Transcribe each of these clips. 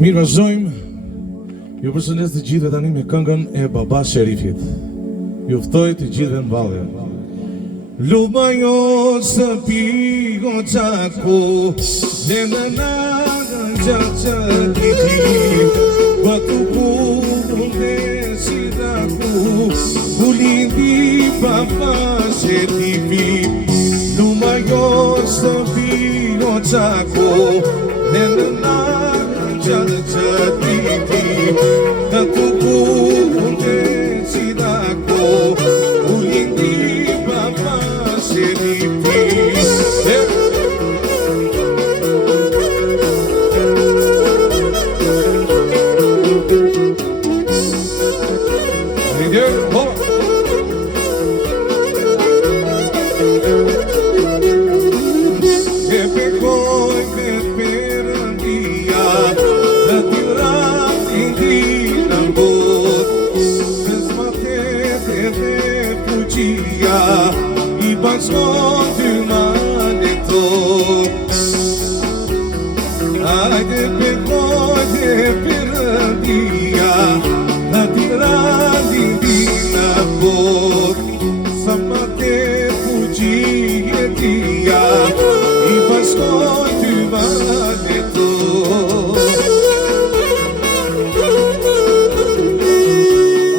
Mirë vazhdojmë. Ju përshëndes të gjithëve tani me këngën e Baba Sherifit. Ju ftoj të gjithëve në vallë. Luba jo së pigo qako, dhe në naga gjatë të ti, bëtu punde si daku, ku lindi Baba Sherifi. Luba jo së pigo qako, dhe në naga gjatë të ti, bëtu punde si daku, ku lindi Baba Sherifi. I bashkon ty maneto, hajde pekoj dhe përëndia, në tira lindina bot, sa ma te fuqi e tia, I bashkon ty maneto.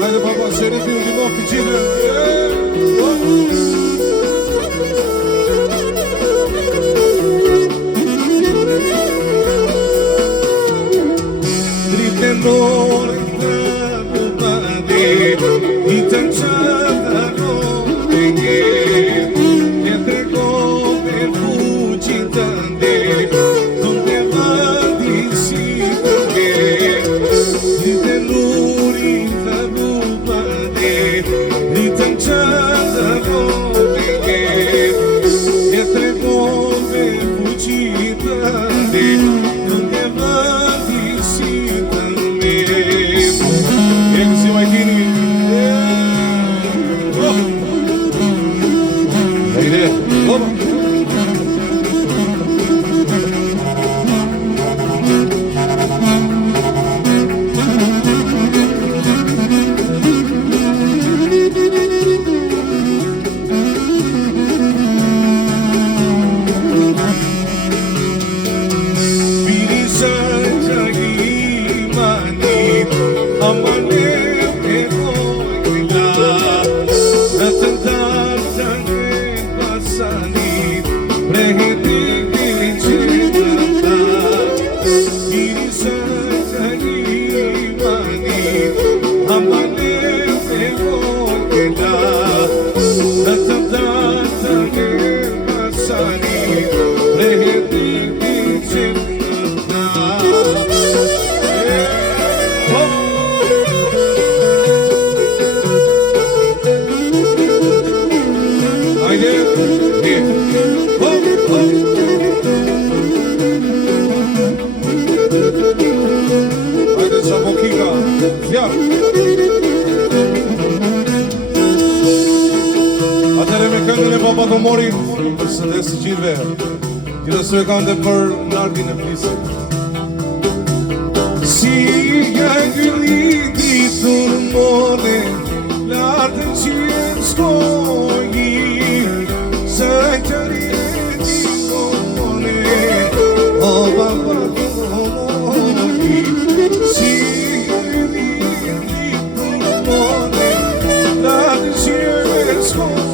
Hajde Baba Sherifi u dimov të gjithë. Nore të bubade, I të qëta nore nje, e trego me fuqi të nde, donde vadi si të nge. I të nuri të bubade, I të qëta nore nje, e trego me fuqi të nde, donde vadi si të nge. Atere me këngën e Baba të mori, përshëndes të gjithëve, gjithashtu e kanë dhe për Nardin e Flisit. Si nga gjëlliti turmone, lartën qenë shkoji, se të rjeti ngomone, o Baba të mori. Si nga gjëlliti turmone, lartën qenë shkoji,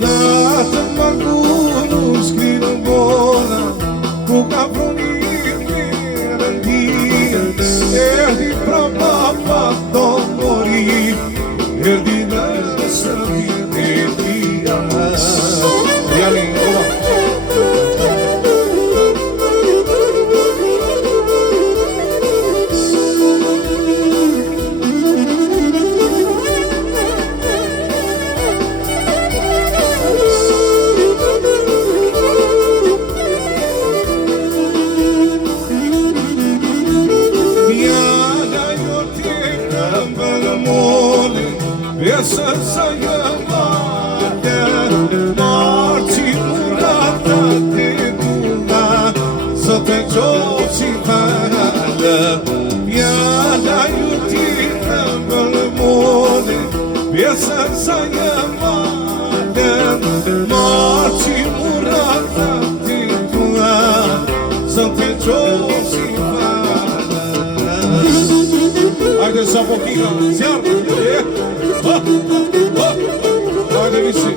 Natë më ngu në shkrinë bona, ku ka proni pjesën sa një matën, marë që murat të titula, së të qosi falën. Hajde sa pokina, zjarë, hajde visi.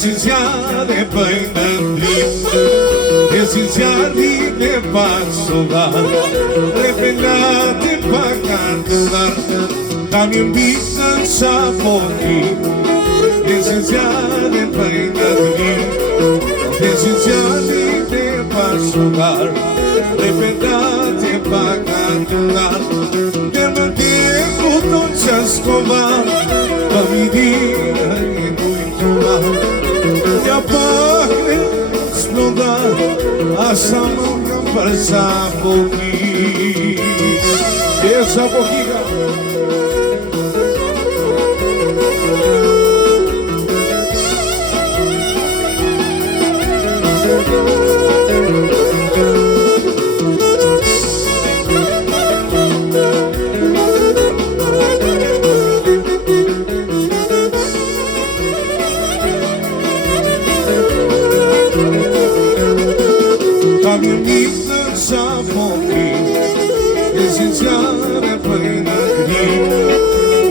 Si zjarë bëj në ndrim, e si zjarë e pasolar, repellate pagatular, kam një mbitën sa pokim, e si zjarë bëj në ndrim, e si zjarë e pasolar, repellate pagatular, dhe më tempo ton që skovar, pa vidire e dujtular. Ja pakre s'plodar, asa më kam për sa poki. E sa pokiga. Kam një mitën sa poki, e si zjarë për në gri,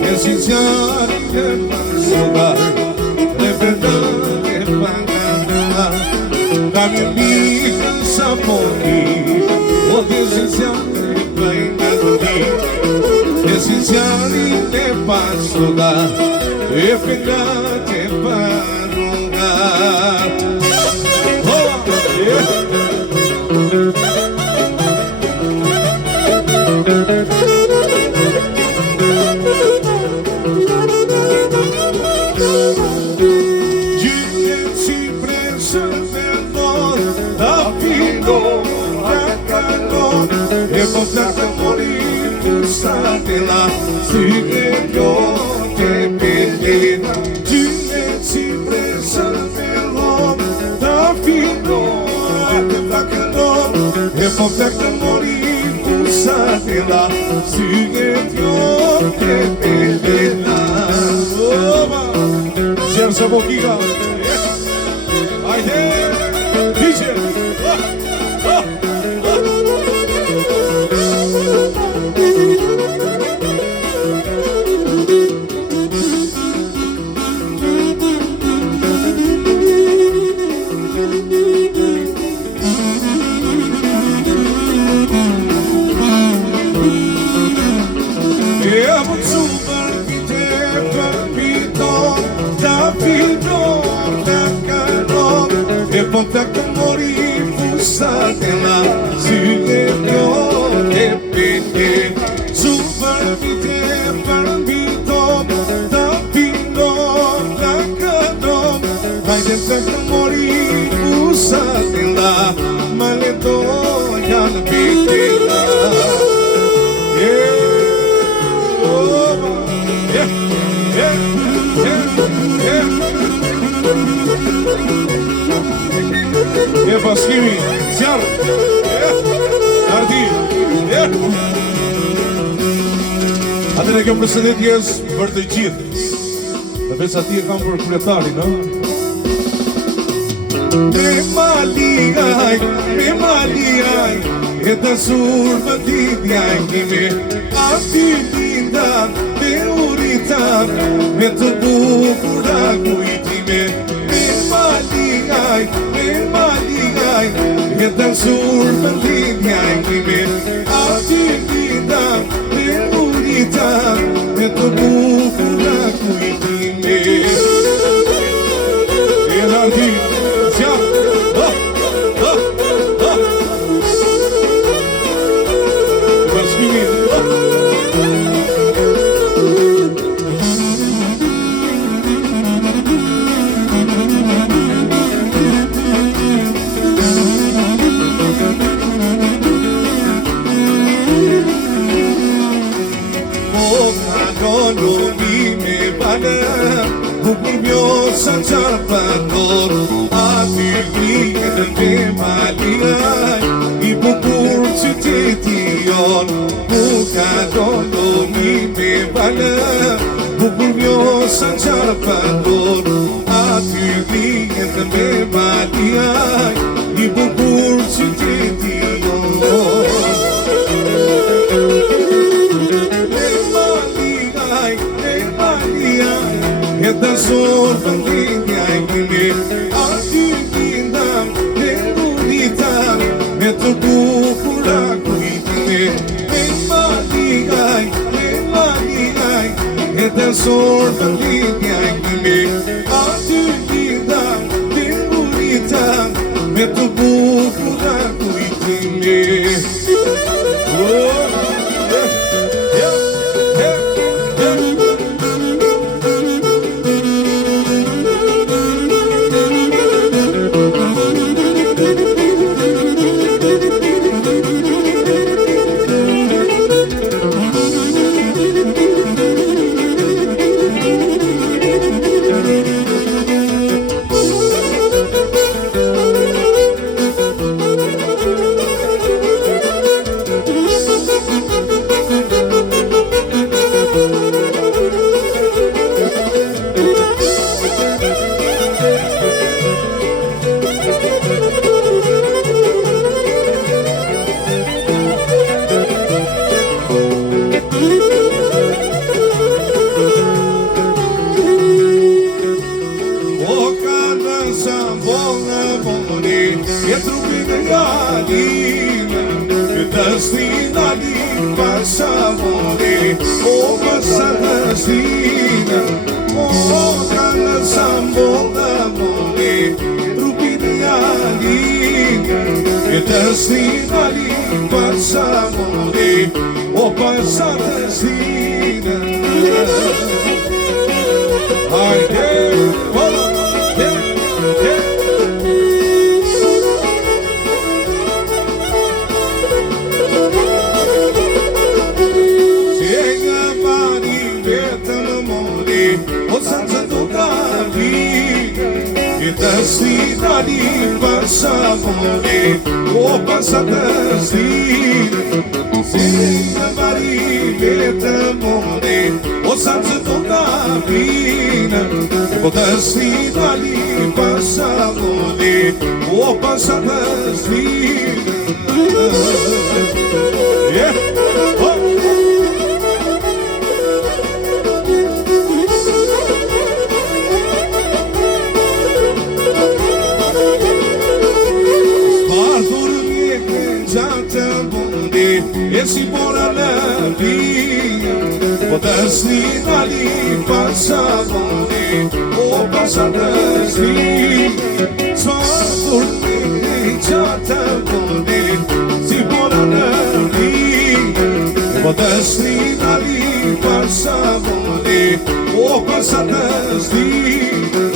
e si zjarë e pasolar, repellate pagatular. Kam një mitën sa poki, o e si zjarë për në gri, e si zjarë e pasolar, repellate pagatular. E po flaka mori pusatela, si ne pjote pelena, gjyne si presa melon, da fino ate flaka non. E po flaka mori pusatela, si ne pjote pelena. Oba, c'è sa pochiga, ajde, dice, po flaka mori pusatela, si ne pjote pelena, super vite parambito, da fino flaka non. Hajde flaka mori pusatela, ma le doja në bitela. E paskimi, zjarë, ardi, atër e kjo përshëndetjes për të gjithë, dhe veç ati e kam për kryetari, no? Me maligaj, e të sur më ditjaj kime, ati linda, me uritan, me të bukura kujtime. E të sur më ditjaj kime, ati linda, me uritan, me të bukura kujtime. E në ardi, zjarë, paskimi, falë bukur mjosa qarë pandor aty lihet me malinaj I bukur qyteti jon mu ka doni me falë bukur mjosa qarë pandor aty lihet me malinaj I bukur qyteti jon E të zorë fëndinja I kime aty t'indam e lunitam e të bukura kujtime e maligaj e të zorë fëndinja I kime aty t'indam e lunitam e të bukura kujtime E trupin e jalina E dështina li pashamore O pasha dështina O kanë sambona more Trupin e jalina E dështina li pashamore O pasha dështina Hajde, dështina li pashamore O pasha dështina Se nga bari vetë more O sa që do nga vina O dështina li pashamore O pasha dështina E si bora në vija O dështina li pashamore O pasha dështina Sfatur në qatë bëne Si bora në vija O dështina li pashamore O pasha dështina